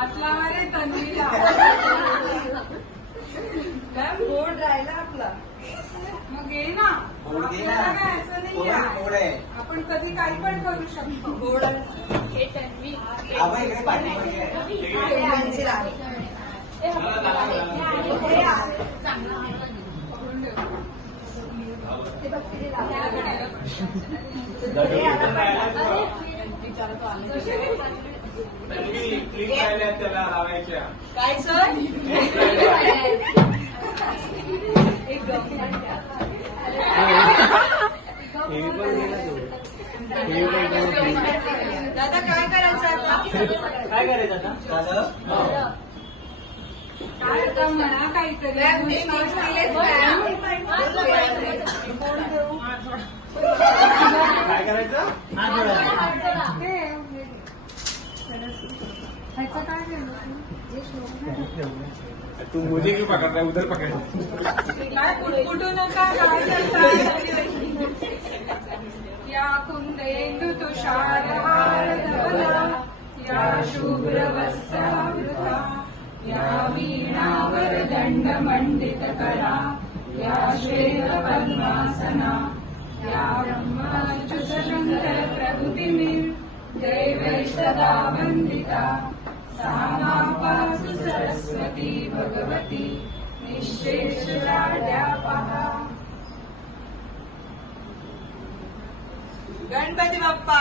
हात लावा रे तन्वीला. काय बोर्ड राहिला आपला. मग घे ना. आपल्याला काय असं नाही आहे. आपण कधी काही पण करू शकतो. बोर्ड हे तन्वी त्याला लावायच्या काय सर. दादा काय करायचं आता. काय करायचं आता. काय आता म्हणा काहीतरी. काय करायचं. ह्याचं काय केलं तू मुझे क्यों पकड़ रहा है. उधर पकड़. काय कुटकुटू नका. काय करताय. या कुंदेंदु तुषारहार धवला या शुभ्र वस्त्रावृता या वीणावर दंड मंडित करा या श्वेत पद्मासना या ब्रह्माच्युत शंकर प्रभुतिमिर देवै सदा वंदिता सा मापासु सरस्वती भगवती निःशेष लाड्या पहा. गणपती बाप्पा.